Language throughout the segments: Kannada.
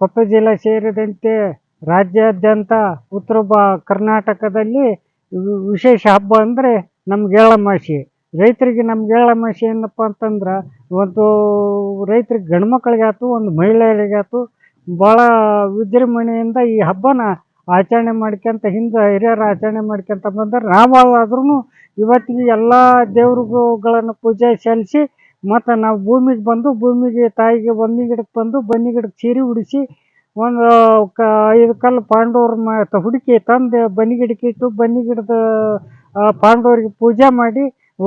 ಕೊಪ್ಪಳ ಜಿಲ್ಲೆ ಸೇರಿದಂತೆ ರಾಜ್ಯಾದ್ಯಂತ ಉತ್ತರ ಕರ್ನಾಟಕದಲ್ಲಿ ವಿಶೇಷ ಹಬ್ಬ ಅಂದರೆ ನಮ್ಗೆ ಎಳ್ಳಮಾವಾಸ್ಯೆ. ರೈತರಿಗೆ ನಮ್ಗೆ ಎಳ್ಳಮಾವಾಸ್ಯೆ ಏನಪ್ಪ ಅಂತಂದ್ರೆ ಒಂದು ರೈತರಿಗೆ ಗಂಡು ಮಕ್ಕಳಿಗಾಯ್ತು ಒಂದು ಮಹಿಳೆಯರಿಗಾಯ್ತು ಭಾಳ ವಿಜೃಂಭಣೆಯಿಂದ ಈ ಹಬ್ಬನ ಆಚರಣೆ ಮಾಡ್ಕೊಂತ ಹಿಂದೆ ಹಿರಿಯರು ಆಚರಣೆ ಮಾಡ್ಕೊಂತ ಬಂದರೆ ನಾವಾದ್ರೂ ಇವತ್ತಿಗೆ ಎಲ್ಲ ದೇವ್ರುಗಳನ್ನು ಪೂಜೆ ಸಲ್ಲಿಸಿ ಮತ್ತು ನಾವು ಭೂಮಿಗೆ ಬಂದು ಭೂಮಿಗೆ ತಾಯಿಗೆ ಬನ್ನಿ ಗಿಡಕ್ಕೆ ಬಂದು ಬನ್ನಿ ಗಿಡಕ್ಕೆ ಸೀರೆ ಉಡಿಸಿ ಒಂದು 5 ಕಲ್ಲು ಪಾಂಡವ್ರ ಹುಡುಕಿ ತಂದು ಬನ್ನಿ ಗಿಡಕ್ಕೆ ಇಟ್ಟು ಬನ್ನಿ ಗಿಡದ ಪಾಂಡವರಿಗೆ ಪೂಜೆ ಮಾಡಿ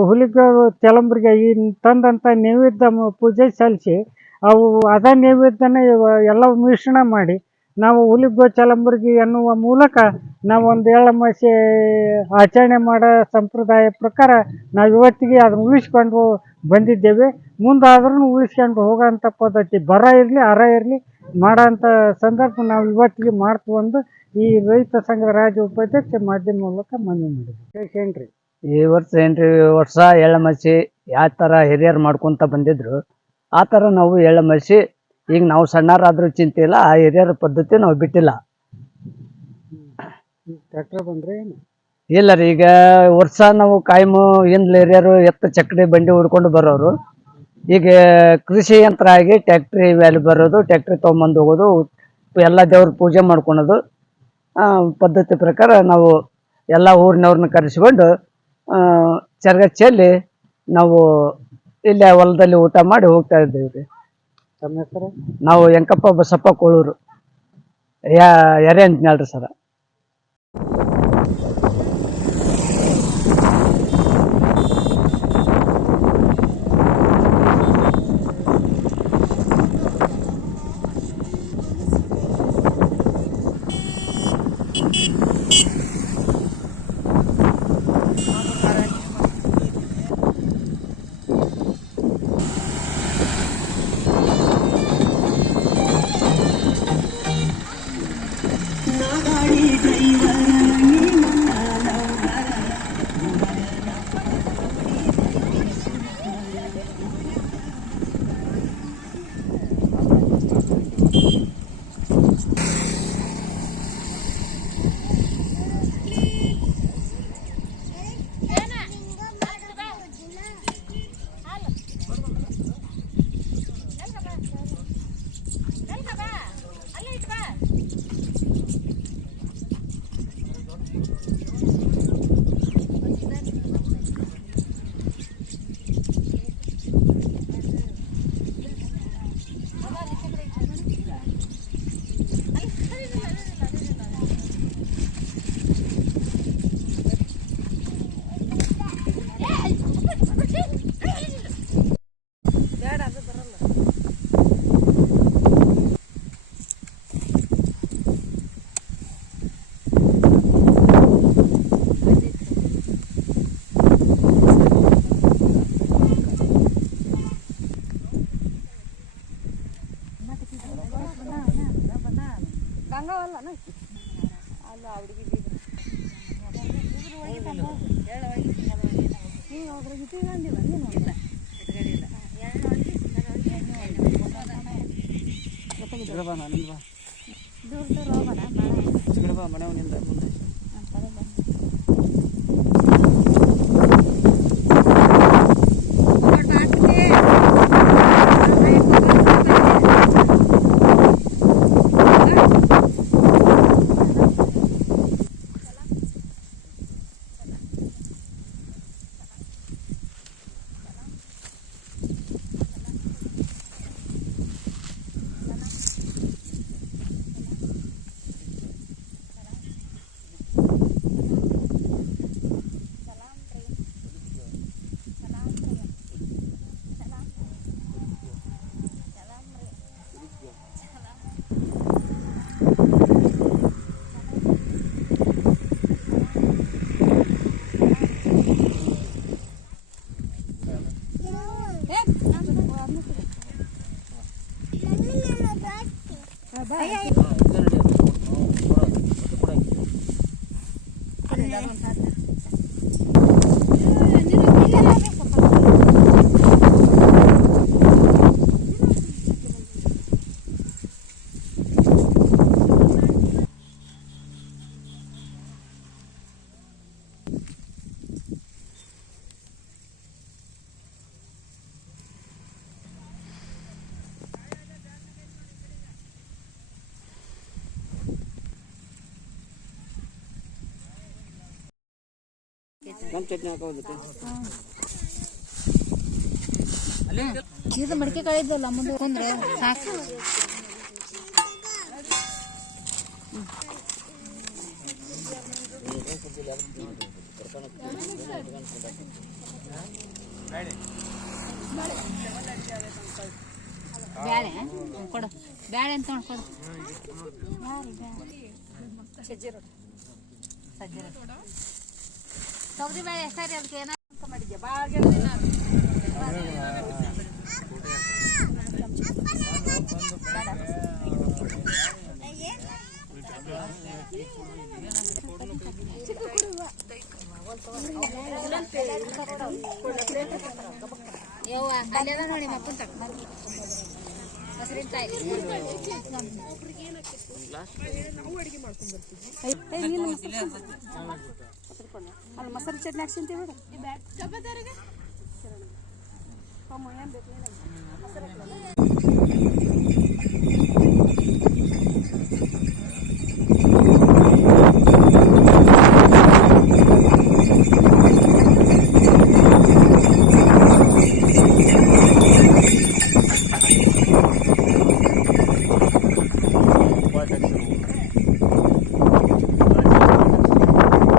ಹುಲಿಗೆ ತೆಲಂಬ್ರಿಗೆ ಈ ತಂದಂಥ ನೈವೇದ್ಯ ಪೂಜೆ ಸಲ್ಲಿಸಿ ಅವು ಅದ ನೈವೇದ್ಯನ ಎಲ್ಲ ಮಿಶ್ರಣ ಮಾಡಿ ನಾವು ಹುಲಿಗೆ ಚಲಂಬರ್ಗಿ ಎನ್ನುವ ಮೂಲಕ ನಾವು ಒಂದು ಎಳ್ಳಮಾವಾಸ್ಯೆ ಆಚರಣೆ ಮಾಡೋ ಸಂಪ್ರದಾಯ ಪ್ರಕಾರ ನಾವು ಇವತ್ತಿಗೆ ಅದನ್ನು ಉಳಿಸ್ಕೊಂಡು ಬಂದಿದ್ದೇವೆ. ಮುಂದಾದ್ರೂ ಉಳಿಸ್ಕೊಂಡು ಹೋಗೋಂಥ ಪದ್ಧತಿ ಬರ ಇರಲಿ ಅರ ಇರಲಿ ಮಾಡೋಂಥ ಸಂದರ್ಭ ನಾವು ಇವತ್ತಿಗೆ ಮಾಡ್ತು ಈ ರೈತ ಸಂಘ ರಾಜ್ಯ ಉಪಾಧ್ಯಕ್ಷ ಮಾಧ್ಯಮ ಮೂಲಕ ಮನವಿ ಮಾಡಿದ್ವಿ. ಏನ್ರಿ ಈ ವರ್ಷ ಎಳ್ಳಮಾವಾಸ್ಯೆ ಯಾವ ಥರ ಹಿರಿಯರು ಮಾಡ್ಕೊತ ಬಂದಿದ್ರು ಆ ಥರ ನಾವು ಎಳ್ಳಮಾವಾಸ್ಯೆ ಈಗ ನಾವು ಸಣ್ಣರಾದ್ರೂ ಚಿಂತೆ ಇಲ್ಲ, ಆ ಹಿರಿಯರ ಪದ್ಧತಿ ನಾವು ಬಿಟ್ಟಿಲ್ಲ. ಟ್ರ್ಯಾಕ್ಟರ್ ಬಂದ್ರೆ ಇಲ್ಲ ರೀ, ಈಗ ವರ್ಷ ನಾವು ಕಾಯಮು ಹಿಂದ್ಲ ಹಿರಿಯರು ಎತ್ತ ಚಕ್ಕಡಿ ಬಂಡಿ ಹುಡ್ಕೊಂಡು ಬರೋರು. ಈಗ ಕೃಷಿ ಯಂತ್ರ ಆಗಿ ಟ್ಯಾಕ್ಟ್ರಿ ವ್ಯಾಲಿ ಬರೋದು, ಟ್ಯಾಕ್ಟ್ರಿ ತೊಗೊಂಬಂದು ಹೋಗೋದು, ಎಲ್ಲ ದೇವ್ರ ಪೂಜೆ ಮಾಡ್ಕೊಳೋದು ಪದ್ಧತಿ ಪ್ರಕಾರ ನಾವು ಎಲ್ಲ ಊರಿನವ್ರನ್ನ ಕರೆಸ್ಕೊಂಡು ಚರ್ಗ ಚೆಲ್ಲಿ ನಾವು ಇಲ್ಲೇ ಹೊಲದಲ್ಲಿ ಊಟ ಮಾಡಿ ಹೋಗ್ತಾ ಇದ್ದೀವಿ ರೀ. ತಮ್ಮ ಹೆಸರು? ನಾವು ಎಂಕಪ್ಪ ಬಸಪ್ಪ ಕೋಳೂರು ಎರೆ ಅಂಟ್ನಾಳ್ರಿ ಸರ. ಇದು ಮಡಿಕೆ ಕಳಿದ್ದಲ್ಲ ಮುಂದೆ ಕುಂದ್ರೆ ಸಾಕು. ಬ್ಯಾಳೆ ಕೊಡು, ಬ್ಯಾಳೆ ಅಂತ ಕೊಡು. ಸಜ್ಜಿ ತೊಗರಿ ಬೇಳೆ ಎಷ್ಟಾರಿ ಅದಕ್ಕೆ ಏನೋ ಮಾಡಿದ್ಯಾ ಭಾಳ ಯವ್ವ ಅಲ್ಲೆಲ್ಲ ನೋಡಿ ಮಕ್ಕನ್ ತಕ್ಕ ಹಸಿರಿನಕಾಯಿ ಅಲ್ಲಿ ಮಸಾಲೆ ಚಟ್ನಿ ಹಾಕ್ಸಂತೀವಿ ಬಿಡು.